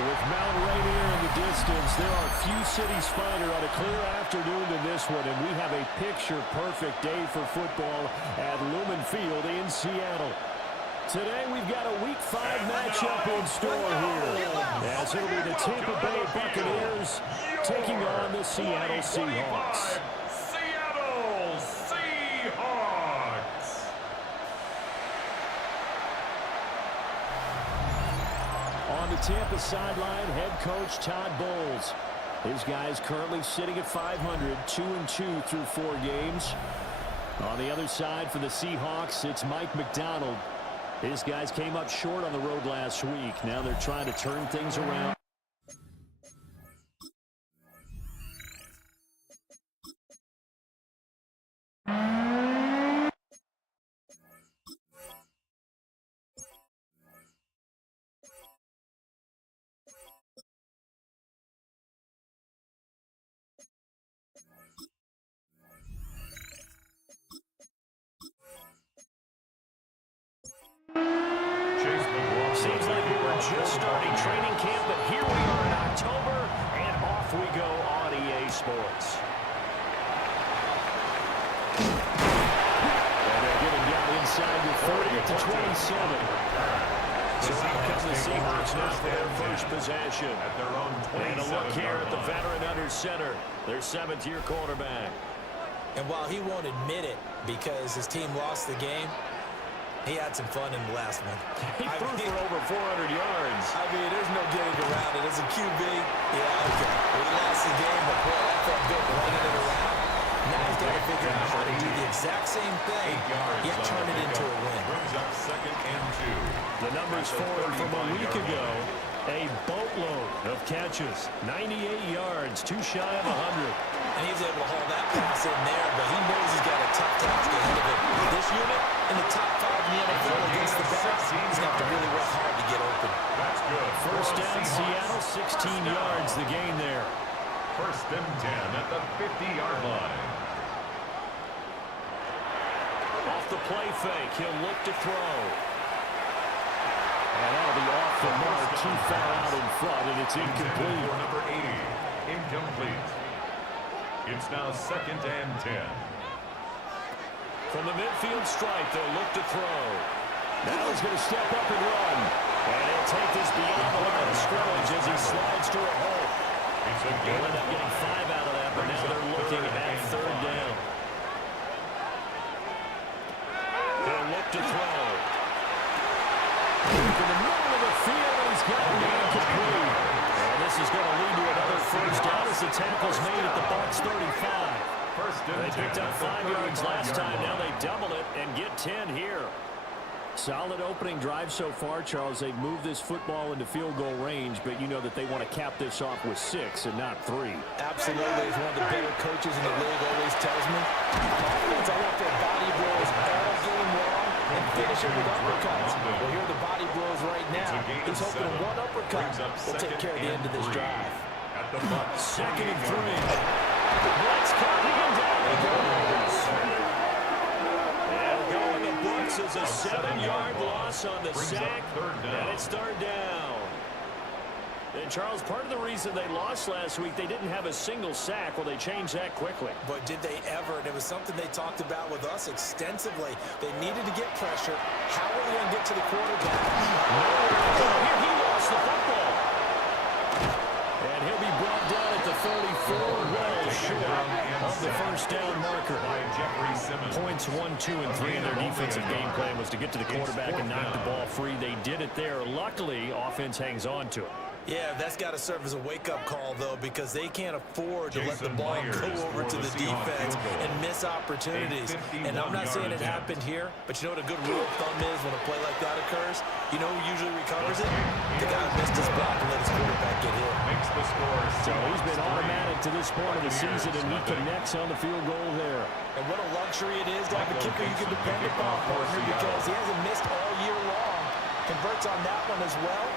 With Mount Rainier in the distance, there are few cities finer on a clear afternoon than this one, and we have a picture-perfect day for football at Lumen Field in Seattle. Today, we've got a Week 5 matchup in store here, as it'll be the Tampa Bay Buccaneers taking on the Seattle Seahawks. Seattle Seahawks! On the Tampa sideline, head coach Todd Bowles. His guys currently sitting at 500, 2-2 through 4 games. On the other side for the Seahawks, it's Mike McDonald. His guys came up short on the road last week. Now they're trying to turn things around. Seems like we were just starting training camp, but here we are in October, and off we go on EA Sports. inside the 30 at the 27. So out comes the Seahawks now for their first possession. And a look here at the veteran under center, their 7th-year quarterback. And while he won't admit it because his team lost the game, he had some fun in the last one. He threw for over 400 yards. I mean, there's no getting around it. As a QB, yeah, okay. We lost the game, but boy, that felt good running it around. Now he's got to figure out how to do the exact same thing, yet turn it into a win. Brings up 2nd and 2. The numbers forward from a week ago. A boatload of catches. 98 yards, too shy of 100. And he was able to hold that pass in there, but he knows he's got a tough task ahead of him. This unit in the top 5 in the NFL against the Bears, he's going to have to really work hard to get open. That's good. First down, Seattle, 16 yards the gain there. 1st and 10 at the 50-yard line. Off the play fake, he'll look to throw. And that'll be off the mark, too far out in front, and it's incomplete. For number 80, incomplete. It's now 2nd and 10. From the midfield stripe, they'll look to throw. Now he's going to step up and run. And he'll take this beyond the line of scrimmage as he slides to a hole. They'll end up getting 5 out of that, but now they're looking at 3rd down. They'll look to throw. In the middle of the field, and he's got it incomplete. And this is going to lead to another first down as the tackle's made at the Bucs 35. They picked up 5 yards last time. Now they double it and get 10 here. Solid opening drive so far, Charles. They've moved this football into field goal range, but you know that they want to cap this off with 6 and not 3. Absolutely. As one of the better coaches in the league always tells me, on offense, I want their body blows all game long and finish it with uppercuts. Well, here are the body blows right now. He's hoping one uppercut will take care of the end of this drive. 2nd and 3. Blitz coming and down he goes. And going the Bucs is a 7-yard loss on the sack, and it's 3rd down. And, Charles, part of the reason they lost last week, they didn't have a single sack. Well, they changed that quickly. But did they ever? And it was something they talked about with us extensively. They needed to get pressure. How are they going to get to the quarterback? Here he lost the football. And he'll be brought down at the 34, well short of the first down marker. Points 1, 2, and 3 in their defensive game plan was to get to the quarterback and knock the ball free. They did it there. Luckily, offense hangs on to it. Yeah, that's got to serve as a wake-up call, though, because they can't afford to let the ball go over to the defense and miss opportunities. And I'm not saying it happened here, but you know what a good rule of thumb is when a play like that occurs? You know who usually recovers it? The guy who missed his block and let his quarterback get hit. So he's been automatic to this point of the season, and he connects on the field goal there. And what a luxury it is to have a kicker you can depend upon, partner, because he hasn't missed all year long. Converts on that one as well.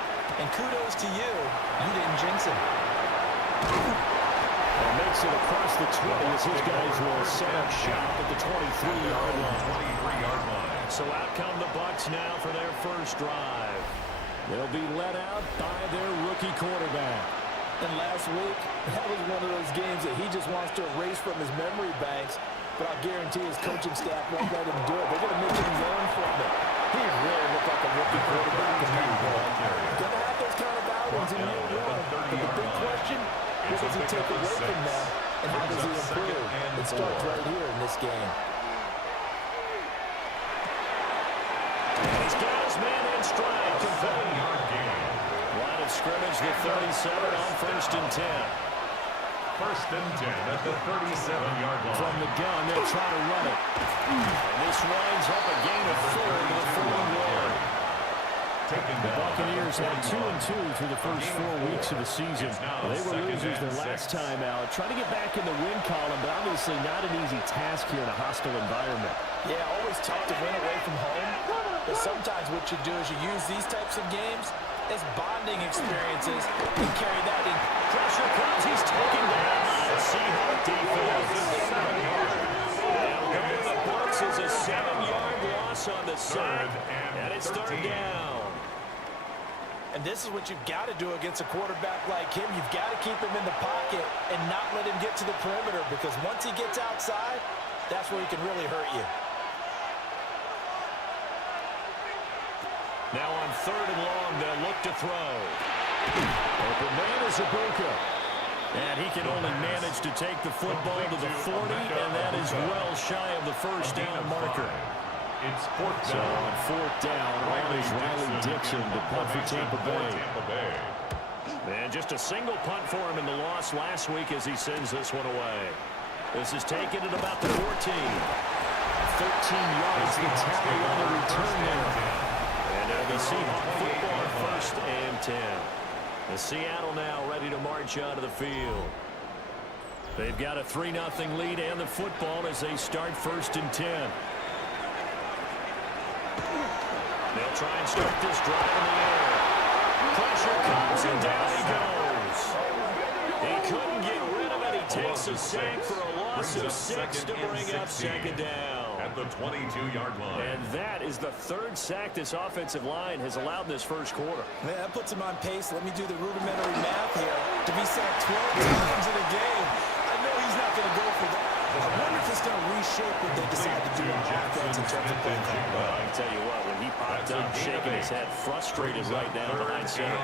And kudos to you. You didn't jinx him. And makes it across the 20 as his guys will set up shop at the 23-yard line. So out come the Bucs now for their first drive. They'll be let out by their rookie quarterback. And last week, that was one of those games that he just wants to erase from his memory banks. But I'll guarantee his coaching staff won't let him do it. They're going to make him learn from it. He really looked like a rookie quarterback in that ball. Going to have those kind of outings in year one. But the big question, what does he take away from them, and how does he improve? It starts right here in this game. And he's got his man in stride. Line of scrimmage, the 37 on 1st and 10. 1st and 10 at the 37-yard line. From the gun, they'll try to run it. And this winds up a gain of 4 to the 41. The Buccaneers had 2-2 through the first 4 weeks of the season. They were losers their last time out. Trying to get back in the win column, but obviously not an easy task here in a hostile environment. Yeah, always tough to win away from home. But sometimes what you do is you use these types of games as bonding experiences and carry that in. Pressure comes, he's taken down. The Seahawks defense. And the Bucs is a 7-yard loss on the sack, and it's 3rd down. And this is what you've got to do against a quarterback like him. You've got to keep him in the pocket and not let him get to the perimeter, because once he gets outside, that's where he can really hurt you. Now on 3rd and long, they'll look to throw. Open man is Ibuka. And he can only manage to take the football to the 40, and that is well shy of the first down marker. It's 4th down. So on 4th down, on is Riley Dixon to punt for Tampa Bay. And just a single punt for him in the loss last week as he sends this one away. This is taken at about the 14. 13 yards the tally on the return there. And the Seahawks football 1st and 10. The Seattle now ready to march out of the field. They've got a 3-0 lead and the football as they start 1st and 10. They'll try and start this drive in the air. Pressure comes and down he goes. He couldn't get rid of it. He takes a sack for a loss of 6 to bring up 2nd down. At the 22-yard line. And that is the 3rd sack this offensive line has allowed in this first quarter. Man, that puts him on pace. Let me do the rudimentary math here. To be sacked 12 times in a game, I know he's not going to go for that. I wonder if it's going to reshape what they decide to do on offense in terms of play calling. Well, I can tell you what, when he popped up, shaking his head, frustrated right now behind center.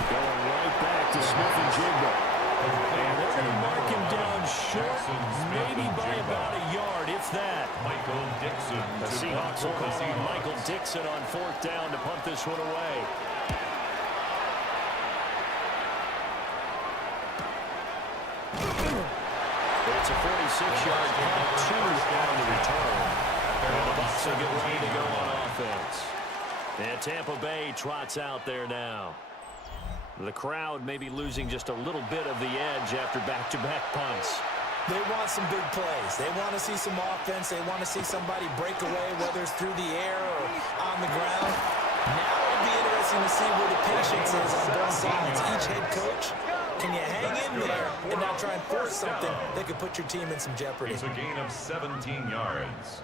Going right back to Smith and Jigba. And they're going to mark him down short, maybe by about a yard, if that. Michael Dixon. The Seahawks will call on Michael Dixon on 4th down to punt this one away. It's a 46-yard punt, 2 on the return. And the Bucs will get ready to go on offense. And Tampa Bay trots out there now. The crowd may be losing just a little bit of the edge after back-to-back punts. They want some big plays. They want to see some offense. They want to see somebody break away, whether it's through the air or on the ground. Now it'll be interesting to see where the patience is on both sides. Each head coach, can you hang in there and not try and force something that could put your team in some jeopardy? It's a gain of 17 yards.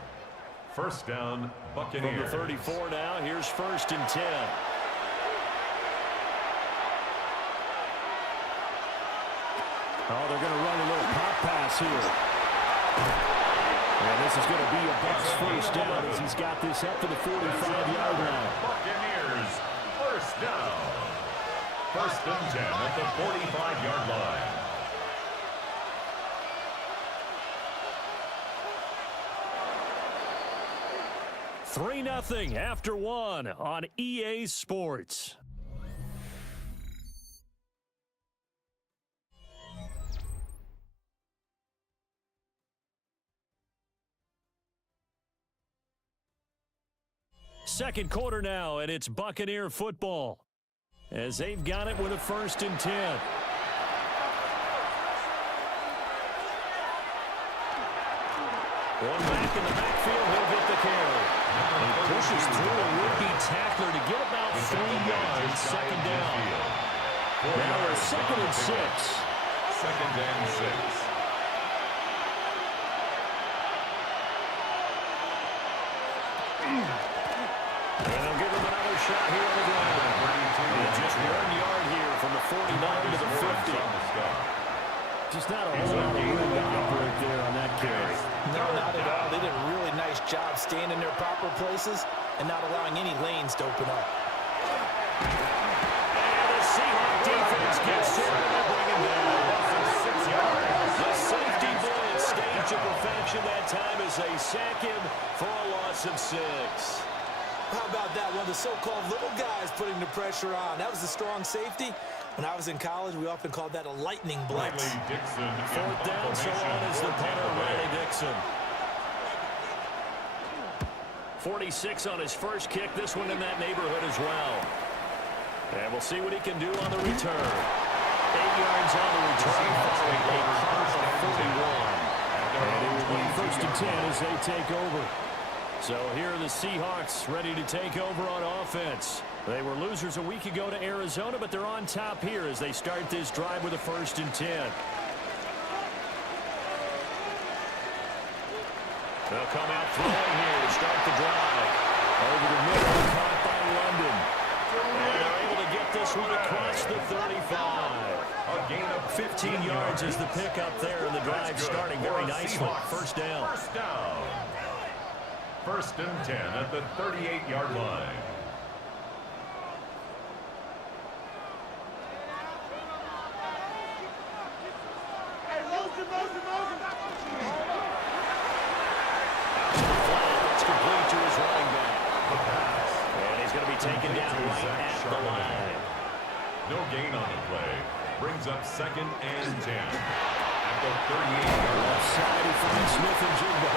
1st down, Buccaneers. From the 34 now, here's 1st and 10. Oh, they're going to run a little pop pass here. And this is going to be a Bucs 1st down as he's got this up to the 45-yard line. Buccaneers, 1st down. 1st and 10 at the 45-yard line. $3-0 after 1 on EA Sports. Second quarter now, and it's Buccaneer football as they've got it with a 1st and 10. One back in the backfield, he'll get the carry. He pushes through a would-be tackler to get about 3 yards, 2nd down. Now we're 2nd and 6. 2nd and 6. And they'll give him another shot here on the ground. Just 1 yard here from the 49 to the 50. Just not a whole lot of room to operate there on that carry. No, not at all. They did a really nice job staying in their proper places and not allowing any lanes to open up. And the Seahawks defense gets sorted and bring him down. 6 yards. The safety blitz staged to perfection that time as they sack him for a loss of 6. How about that? One of the so-called little guys putting the pressure on. That was the strong safety. When I was in college, we often called that a lightning blitz. 4th down, so on is the punter, Riley Dixon. 46 on his first kick. This one in that neighborhood as well. And we'll see what he can do on the return. 8 yards on the return. A count of 41. And it will be 1st and 10 as they take over. So here are the Seahawks ready to take over on offense. They were losers a week ago to Arizona, but they're on top here as they start this drive with a 1st and 10. They'll come out throwing here to start the drive. Over the middle, caught by London. And they're able to get this one across the 35. A gain of 15 yards is the pickup there, and the drive starting very nicely. 1st down. 1st down. First and 10 at the 38-yard line. It's complete to his running back. And he's going to be taken down right at the line. No gain on the play. Brings up second and 10. At the 38-yard line. Side, he finds Smith and Jigba.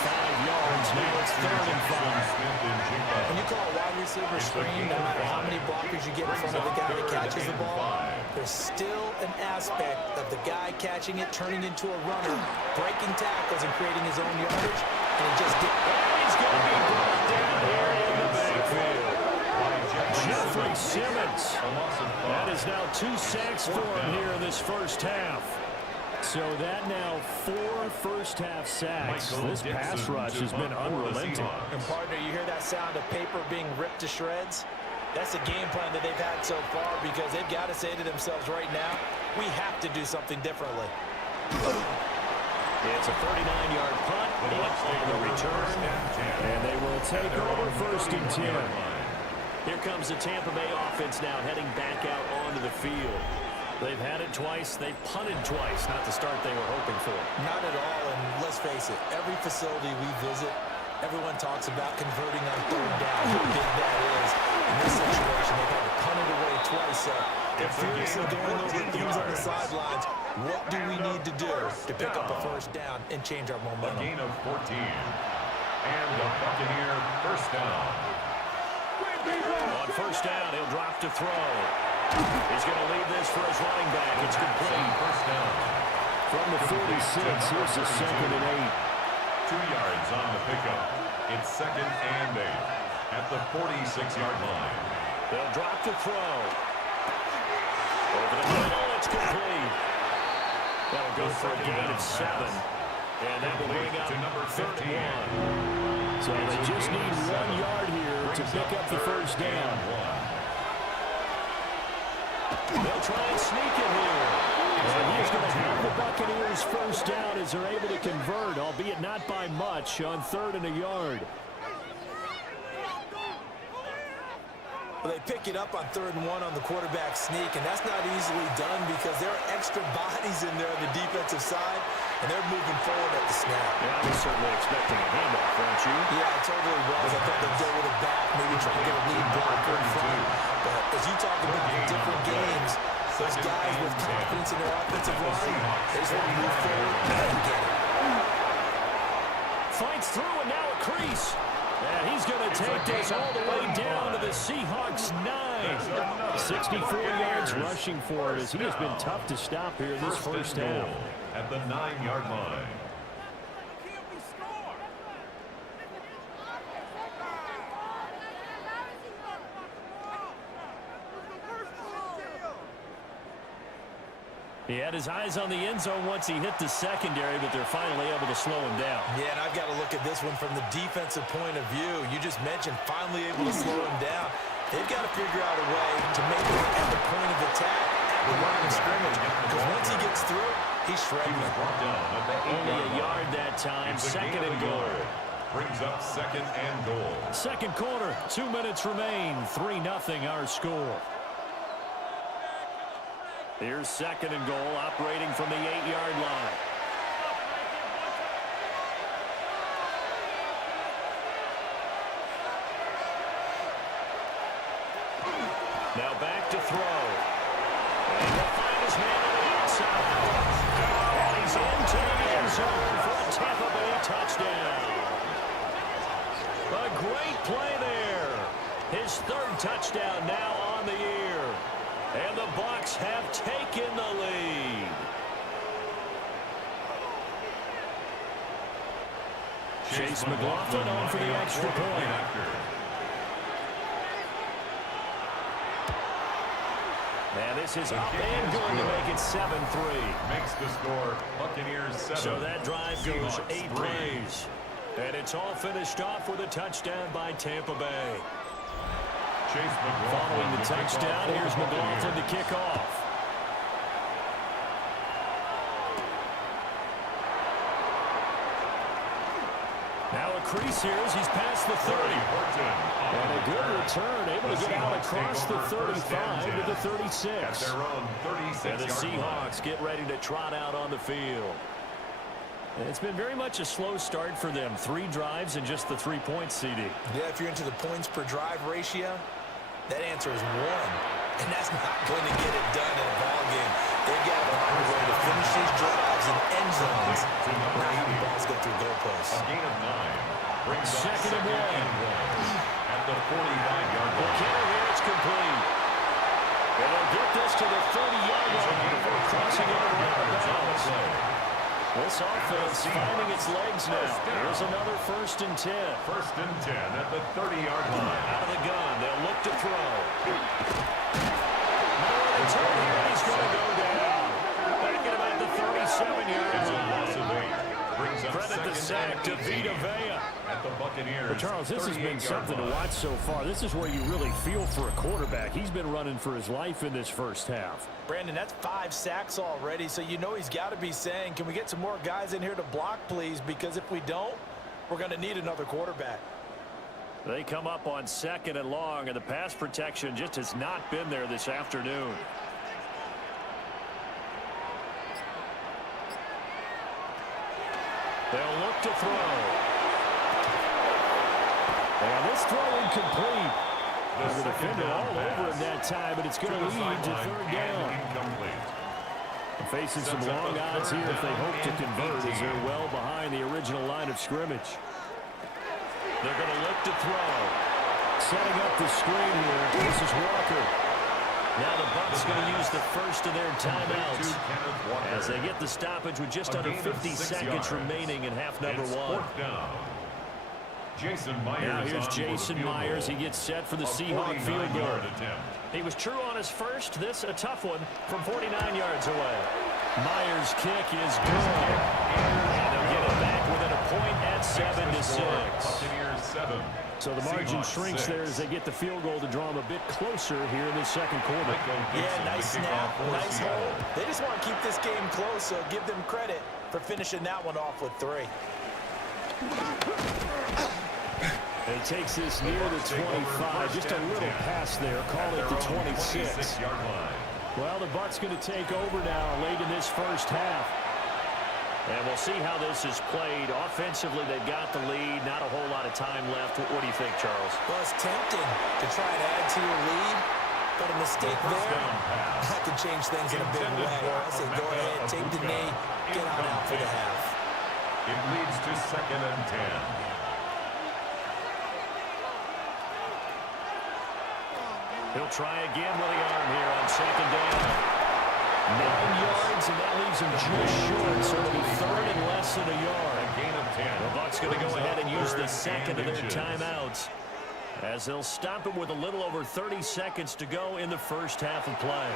5 yards. Now it's 3rd and 5. When you call a wide receiver screen, no matter how many blockers you get in front of the guy that catches the ball, there's still an aspect of the guy catching it, turning into a runner, breaking tackles and creating his own yardage, and he just did. He's going to be brought down here in the backfield. Jeffrey Simmons. That is now 2 sacks for him here in this first half. So that now 4 first-half sacks. This pass rush has been unrelenting. And partner, you hear that sound of paper being ripped to shreds? That's the game plan that they've had so far because they've got to say to themselves right now, we have to do something differently. It's a 39-yard punt on the return, and they will take over 1st and 10. Here comes the Tampa Bay offense now heading back out onto the field. They've had it twice. They've punted twice. Not the start they were hoping for. Not at all, and let's face it, every facility we visit, everyone talks about converting on 3rd down, how big that is. In this situation, they've had to punt it away twice, so they're furiously going over things on the sidelines. What do we need to do to pick up a 1st down and change our momentum? A gain of 14. And the Buccaneer 1st down. On 1st down, he'll drop to throw. He's going to leave this for his running back. It's complete. 1st down. From the 46, here's the 2nd and 8. 2 yards on the pickup. It's 2nd and 8 at the 46-yard line. They'll drop to throw. Over the middle, it's complete. That'll go for a gain of 7. And that will bring up number 3rd and 1. So they just need 1 yard here to pick up the 1st down. They'll try and sneak it here. And he's going to have the Buccaneers 1st down as they're able to convert, albeit not by much, on 3rd and a yard. Well, they pick it up on 3rd and 1 on the quarterback sneak, and that's not easily done because there are extra bodies in there on the defensive side, and they're moving forward at the snap. Yeah, I was certainly expecting a handoff, weren't you? Yeah, I totally was. I thought they'd go with a back, maybe try to get a lead blocker in front. But as you talk about the different games, those guys with confidence in their offensive line, they just want to move forward and get it. Fights through, and now a crease. And he's going to take this all the way down to the Seahawks 9. 64 yards rushing for it as he has been tough to stop here in this first half. At the 9-yard line. He had his eyes on the end zone once he hit the secondary, but they're finally able to slow him down. Yeah, and I've got to look at this one from the defensive point of view. You just mentioned finally able to slow him down. They've got to figure out a way to make it at the point of attack at the line of scrimmage. Because once he gets through, he's shredding. Only a yard that time. 2nd and goal. Brings up 2nd and goal. 2nd quarter, 2 minutes remain. 3-0 our score. Here's 2nd and goal, operating from the 8-yard line. Now back to throw. And he'll find his man on the outside. And he's into the end zone for a Tampa Bay touchdown. A great play there. His 3rd touchdown now on the year. And the Bucs have taken the lead. Chase McLaughlin on for the extra point. And this is up and going to make it 7-3. Makes the score Buccaneers 7. So that drive goes 8 plays. And it's all finished off with a touchdown by Tampa Bay. Following the touchdown, here's McLaughlin to kick off. Now a increase here as he's past the 30. And a good return, able to get out across the 35 to the 36. And the Seahawks get ready to trot out on the field. It's been very much a slow start for them. 3 drives and just the 3 points, CD. Yeah, if you're into the points per drive ratio, that answer is 1. And that's not going to get it done in a ball game. They've got to find a way to finish these drives in end zones. Not how the balls go through goalposts. A gain of 9 brings up Second and 1. At the 45-yard line. Buccaneers here, it's complete. And they'll get this to the 30-yard line before crossing it around the bounds. This offense finding its legs now. Here's another 1st and 10. 1st and 10 at the 30-yard line. Out of the gun, they'll look to throw. Turn here, and he's going to go down. Back at about the 37 yards. It's a loss of 8. Brings up Credit the sack to Vita Vea. At the Buccaneers. But Charles, this has been something to watch so far. This is where you really feel for a quarterback. He's been running for his life in this first half. Brandon, that's 5 sacks already, so you know he's got to be saying, can we get some more guys in here to block, please? Because if we don't, we're going to need another quarterback. They come up on 2nd and long, and the pass protection just has not been there this afternoon. They'll look to throw. And this throw incomplete. The defender all over him that time, but it's going to lead to 3rd down. Facing some long odds here if they hope to convert as they're well behind the original line of scrimmage. They're going to look to throw. Setting up the screen here. This is Walker. Now the Bucs going to use the first of their timeouts as they get the stoppage with just under 50 seconds remaining in half number 1. Now here's Jason Myers. He gets set for the Seahawk field goal. He was true on his first. This a tough one from 49 yards away. Myers' kick is good. And they'll get it back within a point at 7-6. So the margin shrinks there as they get the field goal to draw them a bit closer here in the second quarter. Yeah, nice snap, nice hold. They just want to keep this game close, so give them credit for finishing that one off with 3. And he takes this near the 25. Just a little pass there. Call it the 26. Well, the Bucs going to take over now late in this first half. And we'll see how this is played. Offensively, they've got the lead. Not a whole lot of time left. What do you think, Charles? Well, it's tempting to try and add to your lead, but a mistake there, that could change things in a big way. I say go ahead, take the knee, get on out for the half. It leads to 2nd and 10. He'll try again with the arm here on 2nd down. 9 yards, and that leaves him just short. So it'll be 3rd and less than a yard. A gain of 10. The Bucs going to go ahead and use the second of their timeouts as they'll stop it with a little over 30 seconds to go in the first half of play.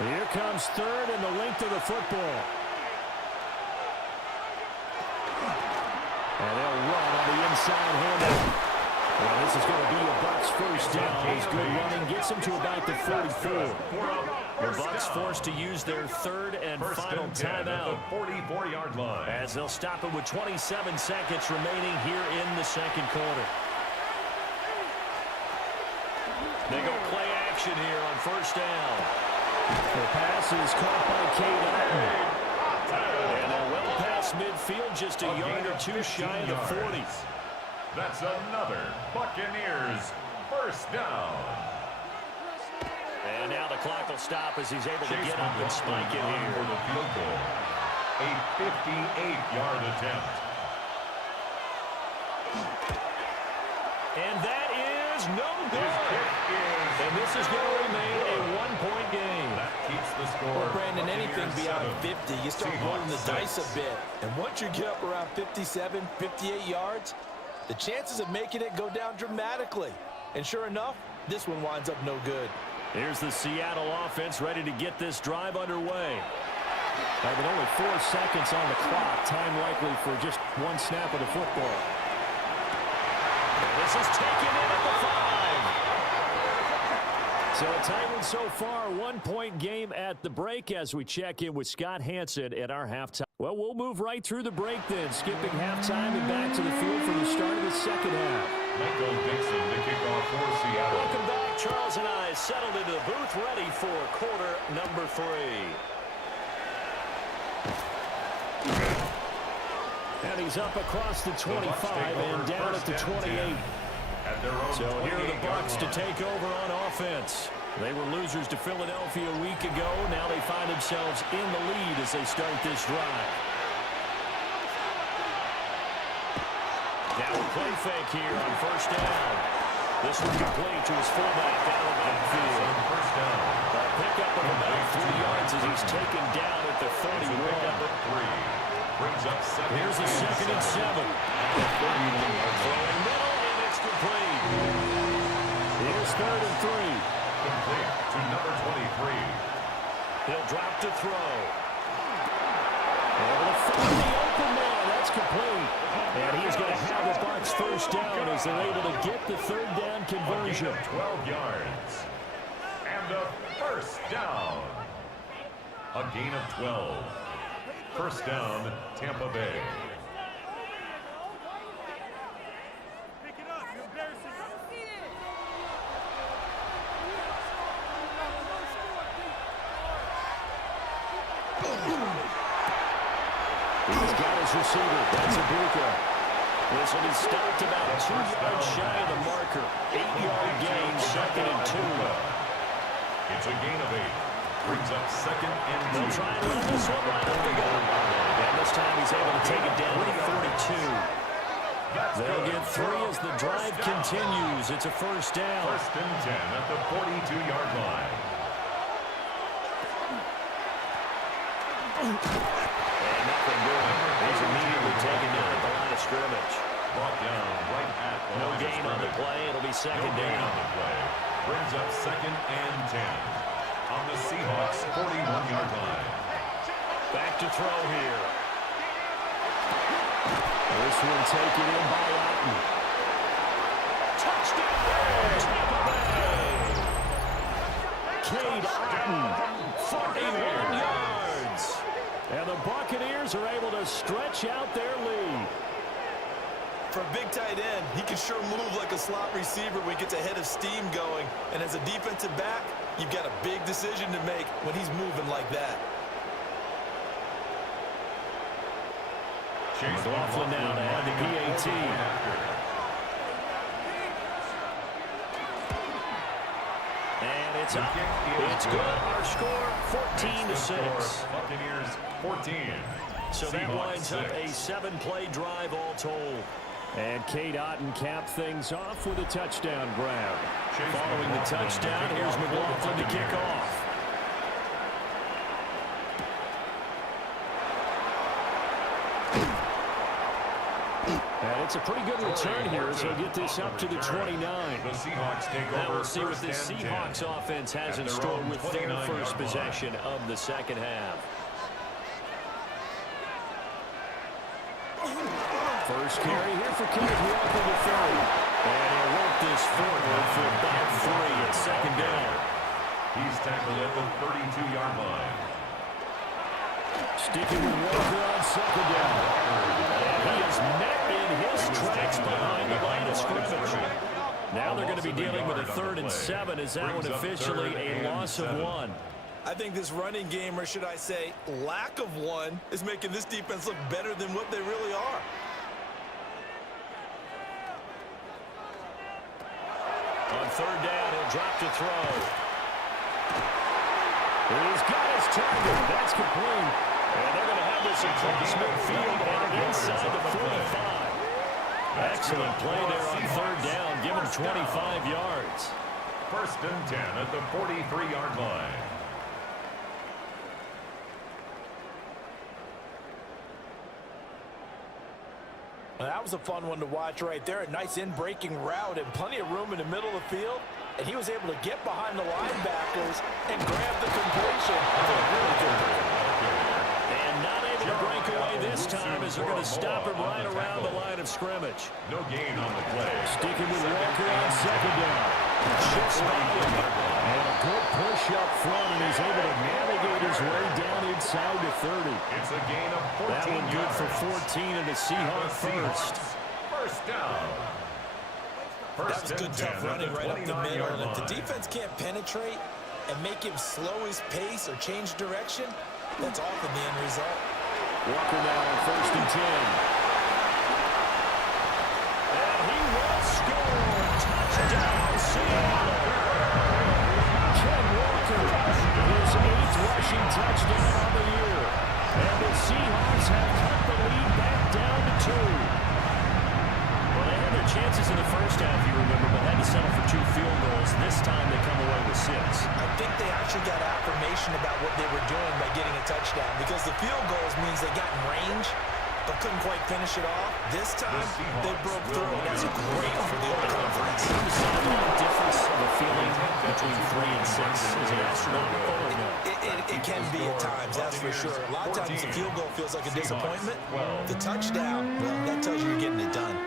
Here comes 3rd and the length of the football. And they'll run on the inside handout. Well, this is going to be a Bucs first down. He's good running. Gets him to about the 44. The Bucs forced to use their 3rd and final timeout. 44-yard line. As they'll stop it with 27 seconds remaining here in the second quarter. They go play action here on 1st down. The pass is caught by Cade Otton. And they're well past midfield, just a yard or 2 shy of the 40. That's another Buccaneers first down. And now the clock will stop as he's able to get up and spike it here. For the field goal. A 58-yard attempt. And that is no good. And this is going to remain a 1-point game. That keeps the score. Well, Brandon, anything beyond 50, you start rolling the dice a bit. And once you get up around 57, 58 yards, the chances of making it go down dramatically. And sure enough, this one winds up no good. Here's the Seattle offense ready to get this drive underway. With only 4 seconds on the clock, time likely for just 1 snap of the football. This is taken in at the 5. So a tight one so far, 1-point game at the break as we check in with Scott Hanson at our halftime. Well, we'll move right through the break then, skipping halftime and back to the field for the start of the second half. Michael Dixon to kick off for Seattle. Welcome back. Charles and I settled into the booth, ready for quarter number 3. And he's up across the 25 and down at the 28. So here are the Bucs to take over on offense. They were losers to Philadelphia a week ago. Now they find themselves in the lead as they start this drive. Now a play fake here on first down. This one complete to his fullback out of the backfield. First down. A pickup of about 3 yards as he's taken down at the 31. Brings up second. Here's a 2nd and 7. Throwing middle, and it's complete. Here's 3rd and 3. Complete to number 23. He'll drop to throw. Able to find the open man. That's complete. And he's going to have the Bucs first down as they're able to get the 3rd down conversion. 12 yards. And a first down. A gain of 12. First down, Tampa Bay. Pick it up. You're embarrassing. He's got his receiver. That's a Bucca. This one is stopped about 2 yards shy of the marker. 8-yard gain, 2nd and 2. It's a gain of 8. Brings up 2nd and 2. They'll try and run this one right up the gut. And this time he's able to take it down to the 42. They'll get 3 as the drive continues. It's a first down. First and 10 at the 42-yard line. And nothing doing. He's immediately taken down at the line of scrimmage. Brought down right at the No line of gain on the scrimmage. play. It'll be second No gain down. on the play. Brings up 2nd and 10. On the Seahawks 41-yard line. Back to throw here. This one taken in by Otten. Touchdown! Tampa Bay! Cade Otten, 41 yards. And the Buccaneers are able to stretch out their lead. For a big tight end, he can sure move like a slot receiver when he gets a head of steam going. And as a defensive back, you've got a big decision to make when he's moving like that. McLaughlin now to have the PAT. And it's up. It's good. Our score, 14-6. Buccaneers 14. So that winds up a 7-play drive all told. And Cade Otten capped things off with a touchdown grab. Following the touchdown, here's McLaughlin to kick off. And it's a pretty good return here as they get this up to the 29. The Seahawks take Now over. we'll see what first this and 10. Seahawks offense has in At their store own with their 29-yard first line. possession of the second half. First carry here for Kenneth Walker the third. And he'll work this forward for about 3 at second down. He's tackled at the 32-yard line. Sticking with Walker on second down. And he is met in his tracks behind the line of scrimmage. Now they're going to be dealing with a 3rd and 7 as that one officially a loss of 1. I think this running game, or should I say lack of one, is making this defense look better than what they really are. On 3rd down, he'll drop to throw. He's got his target. That's complete. And they're going to have this across midfield and inside the 45. Excellent play there on 3rd down. Give him 25 yards. First and 10 at the 43-yard line. Well, that was a fun one to watch right there. A nice in-breaking route and plenty of room in the middle of the field. And he was able to get behind the linebackers and grab the completion. And not able to break away this time as they're going to stop him right around the line of scrimmage. No gain on the play. Sticking with Walker on second down. Just And a good push up front, and he's able to navigate his way down inside the 30. It's a gain of 14 That one good yards. for 14 and a Seahawks first. First down. That was good, tough running right up the middle. And if the defense can't penetrate and make him slow his pace or change direction, that's often the end result. Walker now on 1st and 10. And he will score. Touchdown, Seattle. Ken Walker, his 8th rushing touchdown on the year. And the Seahawks have cut the lead back down to 2. Well, they had their chances in the first half, you remember, but had to settle for 2 field goals. This time they come away with 6. I think they actually got affirmation about what they were doing by getting a touchdown, because the field goals means they got in range but couldn't quite finish it off. This time, they broke through, and that's great for the old conference. The difference of a feeling between 3 and 6 is an astronomical. It can be at times, that's for sure. A lot of times the field goal feels like a disappointment. The touchdown, well, that tells you you're getting it done.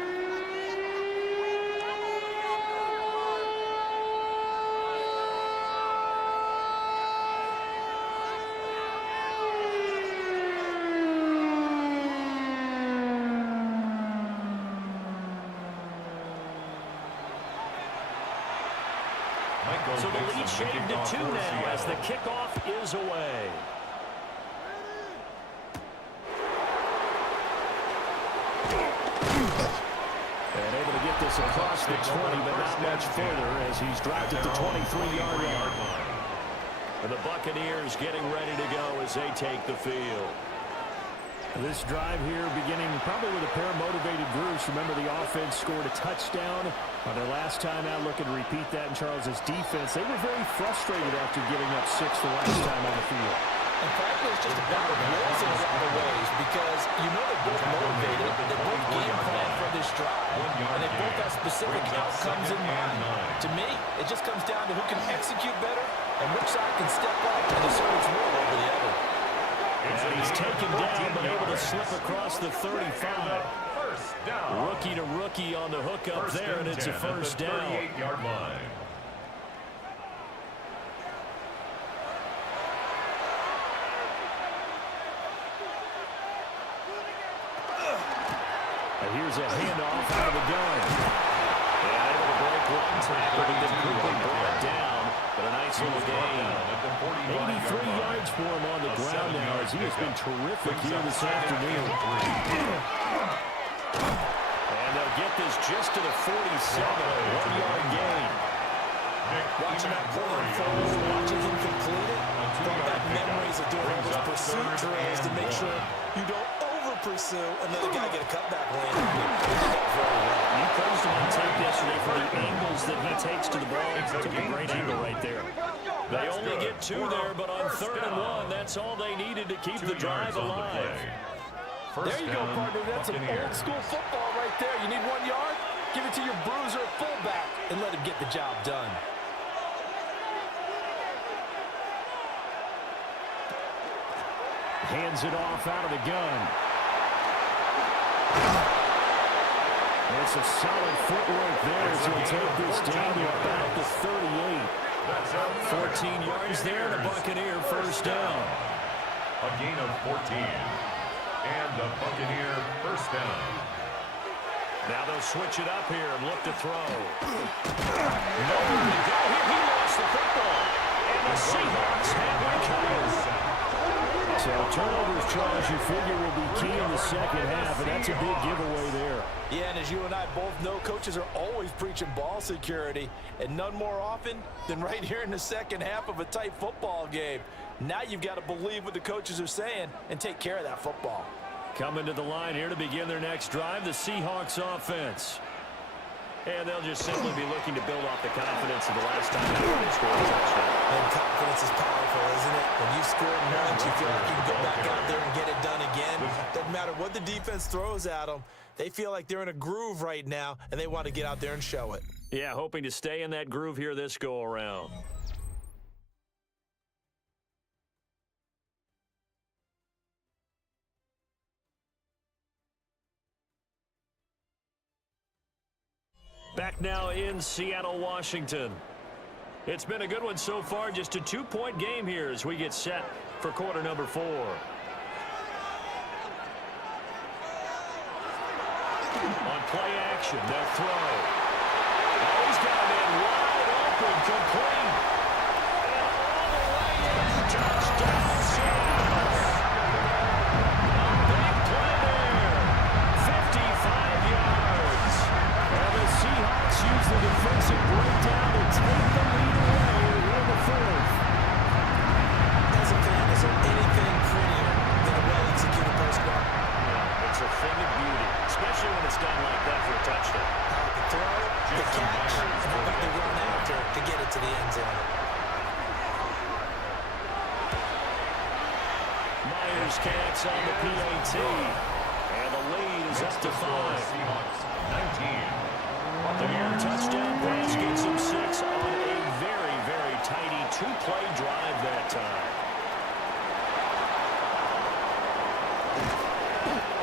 So the lead shaved to 2 now as the kickoff is away. And able to get this across the 20, but not much further as he's dropped at the 23-yard line. And the Buccaneers getting ready to go as they take the field. This drive here beginning probably with a pair of motivated groups. Remember, the offense scored a touchdown on their last time out. Looking to repeat that in Charles's defense. They were very frustrated after giving up 6 the last time on the field. And frankly, it's just a battle of wills in a lot of ways, because you know they're both motivated, they both game plan for this drive, and they both have specific outcomes in mind. To me, it just comes down to who can execute better and which side can step up and assert its will over the other. And he's taken down, but able to slip across the 35. Rookie to rookie on the hook up there, and it's a first down. 38-yard line. And here's a handoff out of the gun. And able to break one tackle, and then quickly brought down. But a nice little gain. 83 yards for him on the ground now, as he has been terrific here this afternoon. And they'll get this just to the 47, a 1-yard gain. Watching that play unfold, watching him complete it, brought back memories of doing all those pursuit drills to make sure you don't over-pursue another guy get a cutback lane. He did that very well. You praised him on tape yesterday for the angles that he takes to the ball. Took a great angle right there. They only get 2 there, but on 3rd and 1, that's all they needed to keep the drive alive. There you go, partner. That's some old-school football right there. You need 1 yard? Give it to your bruiser or fullback and let him get the job done. Hands it off out of the gun. It's a solid footwork there as he'll take this down to about the 38. 14 yards there, the Buccaneer first down. A gain of 14. And the Buccaneer first down. Now they'll switch it up here and look to throw. Nowhere to go here. He lost the football. And the Seahawks have recovered. So turnovers, Charles, you figure will be key in the second half, and that's a big giveaway there. Yeah, and as you and I both know, coaches are always preaching ball security, and none more often than right here in the second half of a tight football game. Now you've got to believe what the coaches are saying and take care of that football. Coming to the line here to begin their next drive, the Seahawks offense. And they'll just simply be looking to build off the confidence of the last time they scored a touchdown. And confidence is powerful, isn't it? When you score once, you feel like you can go back out there and get it done again. Doesn't matter what the defense throws at them. They feel like they're in a groove right now, and they want to get out there and show it. Yeah, hoping to stay in that groove here this go-around. Back back now in Seattle, Washington. It's been a good one so far. Just a 2-point game here as we get set for quarter number 4. On play action, they'll throw. Oh, he's got a man wide open, complete. And all the way in, touchdown, Seahawks. A big play there, 55 yards. And the Seahawks use the defensive breakdown to take the lead away here in the 4th. As a fan, is there anything prettier than a well-executed postcard? It's a thing of beauty, especially when it's done like that for a touchdown. The throw, the catch, and how about the run after to get it to the end zone? Myers connects on the PAT, and the lead is up to 5. Seahawks 19. The near touchdown pass gets him 6 on a very, very tidy 2-play drive that time.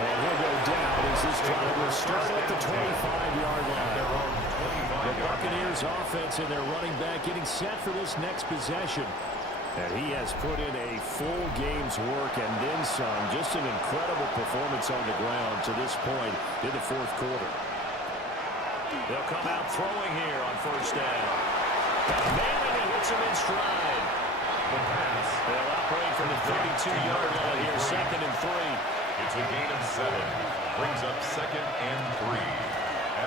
And he'll go down as this drive will start at the 25-yard line. The Buccaneers offense and their running back getting set for this next possession. And he has put in a full game's work and then some. Just an incredible performance on the ground to this point in the 4th quarter. They'll come out throwing here on 1st down. Man, and he hits him in stride. The pass. They'll operate from the 32-yard line here, 2nd and 3. It's a gain of 7. Brings up 2nd and 3.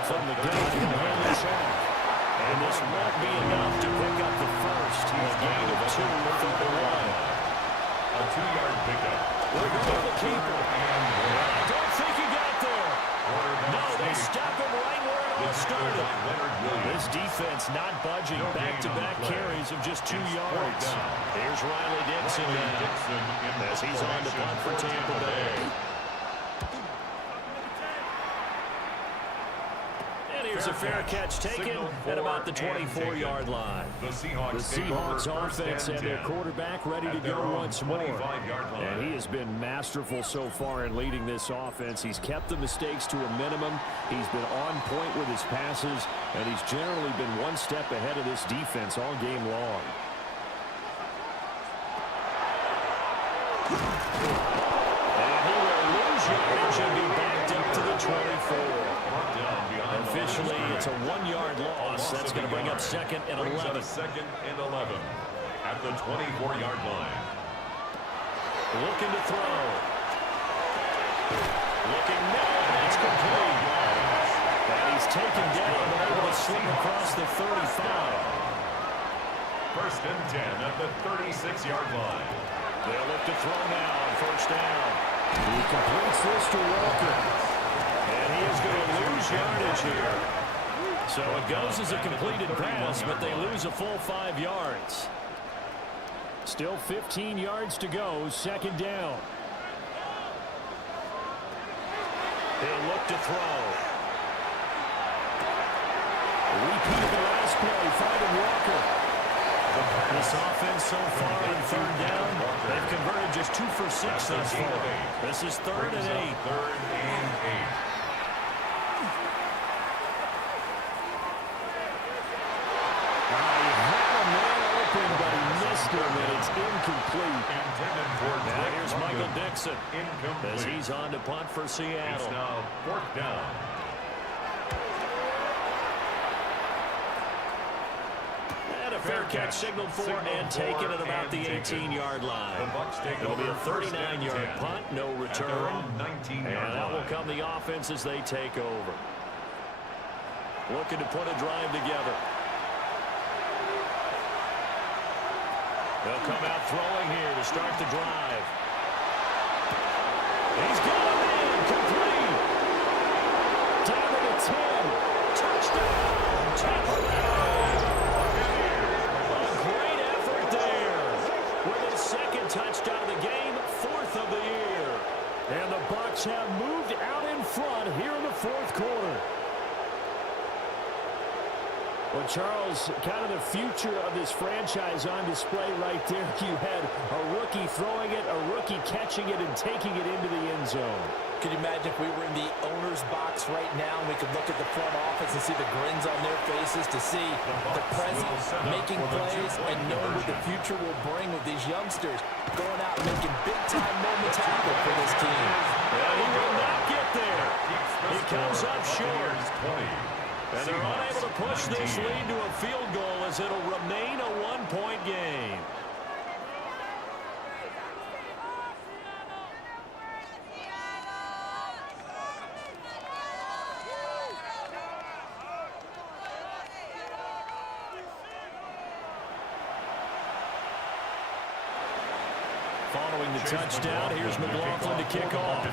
From the gun, he'll hand this off. And this won't be enough to pick up the first. A gain of 2 with the 1. A 2-yard pickup. We're going to the keeper. I don't think he got there. No, they stop him right where it all started. This defense not budging. Back-to-back carries of just 2 yards. Here's Riley Dixon now as he's on the punt for Tampa Bay. And here's a fair catch taken at about the 24-yard line. The Seahawks offense and their quarterback ready to go once more. And he has been masterful so far in leading this offense. He's kept the mistakes to a minimum. He's been on point with his passes, and he's generally been one step ahead of this defense all game long. And he will lose yardage and be backed up to the 24. Officially, it's a 1-yard loss. That's going to bring up 2nd and 11. 2nd and 11 at the 24-yard line. Looking to throw. Looking now. That's complete. And he's taken down and able to sling across the 35. 1st and 10 at the 36-yard line. They'll look to throw now on 1st down. He completes this to Walker. And he is going to lose yardage here. So it goes as a completed pass, but they lose a full 5 yards. Still 15 yards to go, 2nd down. They'll look to throw. Repeat of the last play, finding Walker. This offense so far on 3rd down, they've converted just 2 for 6 thus far. This is 3rd and 8. 3rd and 8. But he missed him, and it's incomplete. Now here's Michael Dixon as he's on to punt for Seattle. It's now 4th down. And a fair catch signaled for and taken at about the 18-yard line. It'll be a 39-yard punt, no return. And that will come the offense as they take over. Looking to put a drive together. They'll come out throwing here to start the drive. He's got a man, complete. Down to the 10. Touchdown, Tampa Bay. A great effort there. With his 2nd touchdown of the game, 4th of the year. And the Bucs have moved out in front here in the 4th quarter. Well, Charles, kind of the future of this franchise on display right there. You had a rookie throwing it, a rookie catching it and taking it into the end zone. could you imagine if we were in the owner's box right now and we could look at the front office and see the grins on their faces to see the present making plays and knowing what the future will bring with these youngsters going out and making big-time moments happen for this team. Well, he will not get there. He comes up short. And they're unable to push this lead to a field goal as it'll remain a one-point game. Following the touchdown, here's McLaughlin to kick off.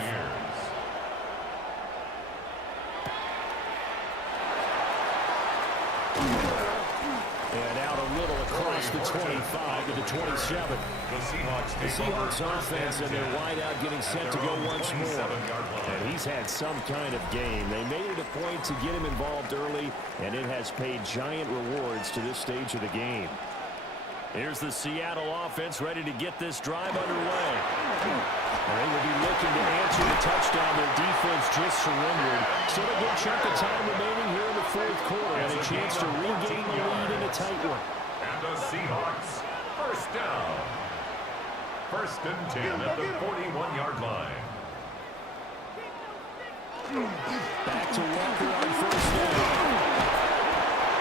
And out a little across the 25 to the 27. The Seahawks offense and their wideout getting set to go once more. And he's had some kind of game. They made it a point to get him involved early, and it has paid giant rewards to this stage of the game. Here's the Seattle offense ready to get this drive underway. And they will be looking to answer the touchdown. Their defense just surrendered. Still a good chunk of time remaining here in the fourth quarter, and a chance to regain the lead in a tight one. And the Seahawks, first down. First and 10 at the 41-yard line. Back to Walker on first down.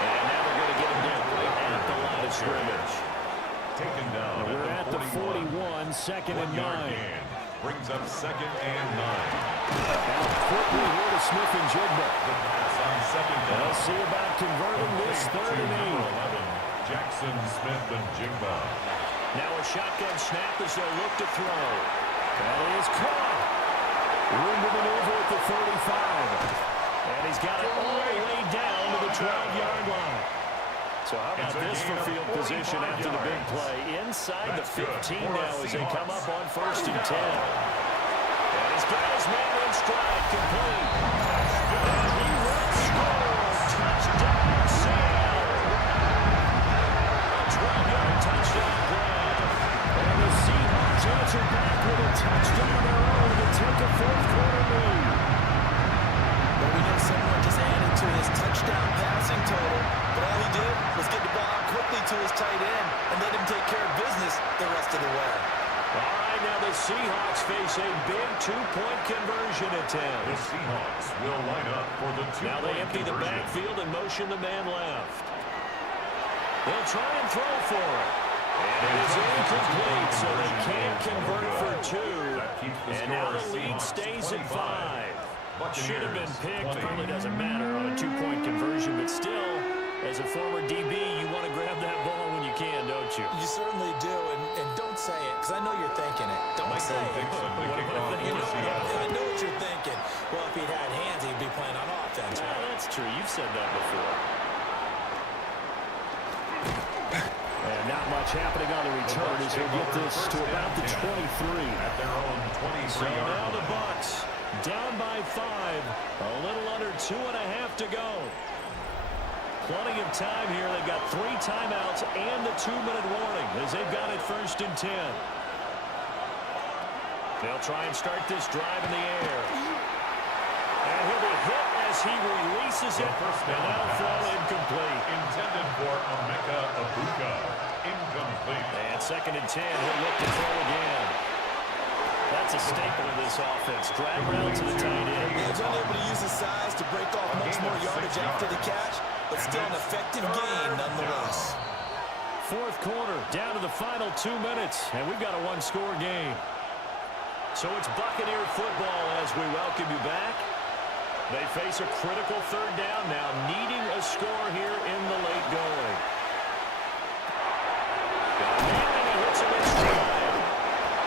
And now they're going to get him down right at the line of scrimmage. Taken down. We're at the 41, second and 9. Brings up second and 9. Now quickly here to Smith and Jigba. The pass on second down. They'll see about converting this third and 8. Jackson, Smith, and Jigba. Now a shotgun snap as they'll look to throw. That is caught. Room to maneuver at the 35. And he's got it all the way down to the 12-yard line. So how about this for field position after the big play? Inside the 15 now as they come up on first and 10. And he's got his man in stride, complete. And he will score. Touchdown, Seattle. A 12-yard touchdown grab. And the Seahawks answer back with a touchdown of their own to take a fourth-quarter lead. Well, we know someone just added to his touchdown passing total, but all he did was get the ball out quickly to his tight end and let him take care of business the rest of the way. All right, now the Seahawks face a big two-point conversion attempt. The Seahawks will line up for the two-point Now they empty the backfield and motion the man left. They'll try and throw for it. And it is incomplete, so they can't convert for two. And now the lead stays at 5. Should have been picked. Probably doesn't matter on a two-point conversion, but still, as a former DB, you want to grab that ball when you can, don't you? You certainly do, and don't say it, because I know you're thinking it. Don't say it. I know what you're thinking. Well, if he'd had hands, he'd be playing on offense. Well, that's true. You've said that before. And not much happening on the return as they get this to about the 23. At their own 23-yard So now the line. Bucs down by 5. A little under 2.5 to go. Plenty of time here. They've got 3 timeouts and the 2-minute warning as they've got it first and 10. They'll try and start this drive in the air. And he'll be hit as he releases it. And that'll throw incomplete. Intended for Emeka Ibuka. Incomplete. And second and 10. He'll look to throw again. That's a staple of this offense. Drag round to the tight end. He's unable to use his size to break off much more yardage after the catch, but still an effective gain nonetheless. Fourth quarter, down to the final 2 minutes, and we've got a one-score game. So it's Buccaneer football as we welcome you back. They face a critical third down now, needing a score here in the late going. Got a man, and he hits him in stride.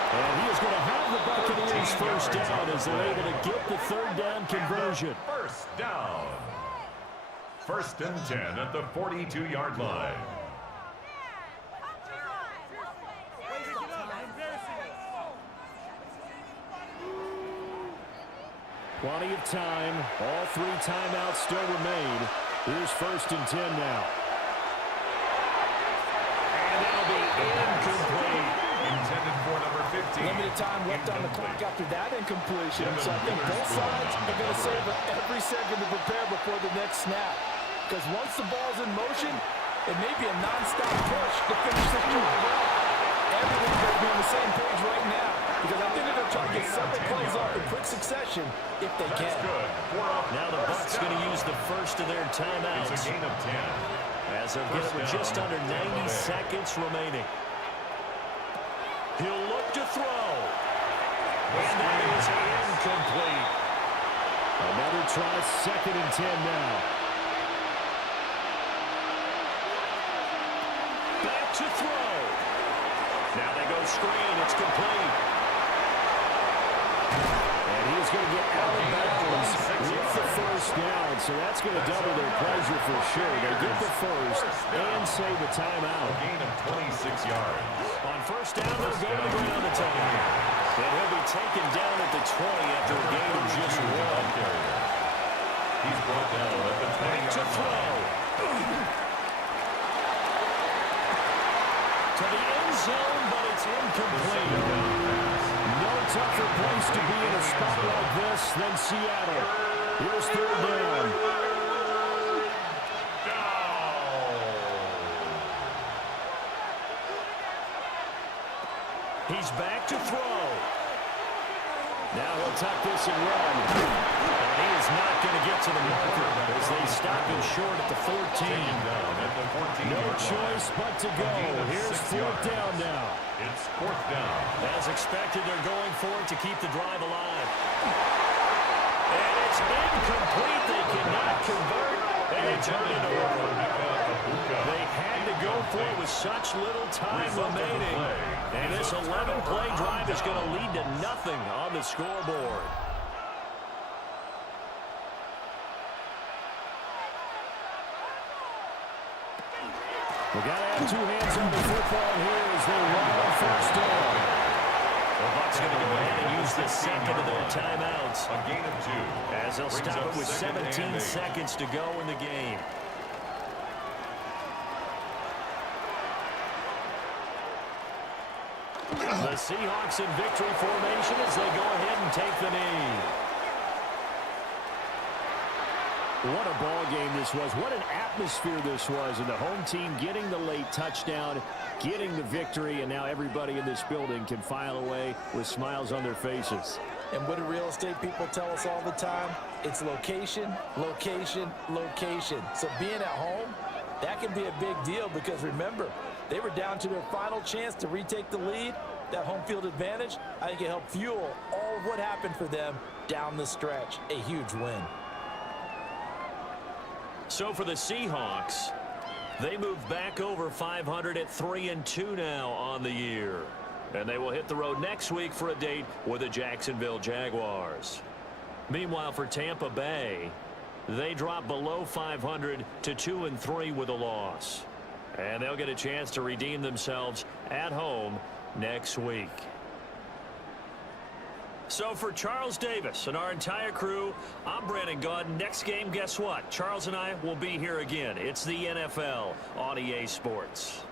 And he is going to have the Buccaneers first down as they're able to get the third down conversion. First down. First and 10 at the 42-yard line. Plenty of time. All 3 timeouts still remain. Here's first and 10 now. And that'll be incomplete. Intended for number 15. Limited time left on the clock after that incompletion. So I think both sides are going to save every second to prepare before the next snap. Because once the ball's in motion, it may be a non-stop push to finish this drive out. Everyone's going to be on the same page right now. Because I think they're going to try to get several plays off in quick succession if they can. Good. Now the Bucs going to use the first of their timeouts. It's a gain of 10. As they'll get it with just under 90 seconds remaining. He'll look to throw. And that is incomplete. Another try, 2nd and 10 now. Back to throw. Now they go screen. It's complete. And he's going to get out of bounds with the first down. So that's going to double their pleasure for sure. They get the first and save a timeout. A gain of 26 yards. On first down, they'll go to the ground the time. And he'll be taken down at the 20 after a gain of just 1. He's brought down at the 20-yard To throw. To the end zone, but it's incomplete. No tougher place to be in a spot like this than Seattle. Here's 3rd down. He's back to throw. Now he'll tuck this and run. And he is not going to get to the marker as they stop him short at the 14. No choice but to go. Here's 4th down now. It's 4th down. As expected, they're going for it to keep the drive alive. And it's incomplete. They cannot convert. And they turn it over. They had to go for it with such little time remaining. And this 11-play drive is going to lead to nothing on the scoreboard. We got to have 2 hands on the football here as they run on first down. The Bucs going to go ahead and use the second of their timeouts. A gain of 2. As they'll stop it with 17 seconds to go in the game. The Seahawks in victory formation as they go ahead and take the knee. What a ball game this was. What an atmosphere this was. And the home team getting the late touchdown, getting the victory, and now everybody in this building can file away with smiles on their faces. And what do real estate people tell us all the time? It's location, location, location. So being at home, that can be a big deal because remember, they were down to their final chance to retake the lead. That home field advantage, I think it helped fuel all of what happened for them down the stretch. A huge win. So for the Seahawks, they move back over 500 at 3-2 now on the year. And they will hit the road next week for a date with the Jacksonville Jaguars. Meanwhile, for Tampa Bay, they drop below 500 to 2-3 with a loss. And they'll get a chance to redeem themselves at home next week. So for Charles Davis and our entire crew, I'm Brandon Gaudin. Next game, guess what? Charles and I will be here again. It's the NFL on EA Sports.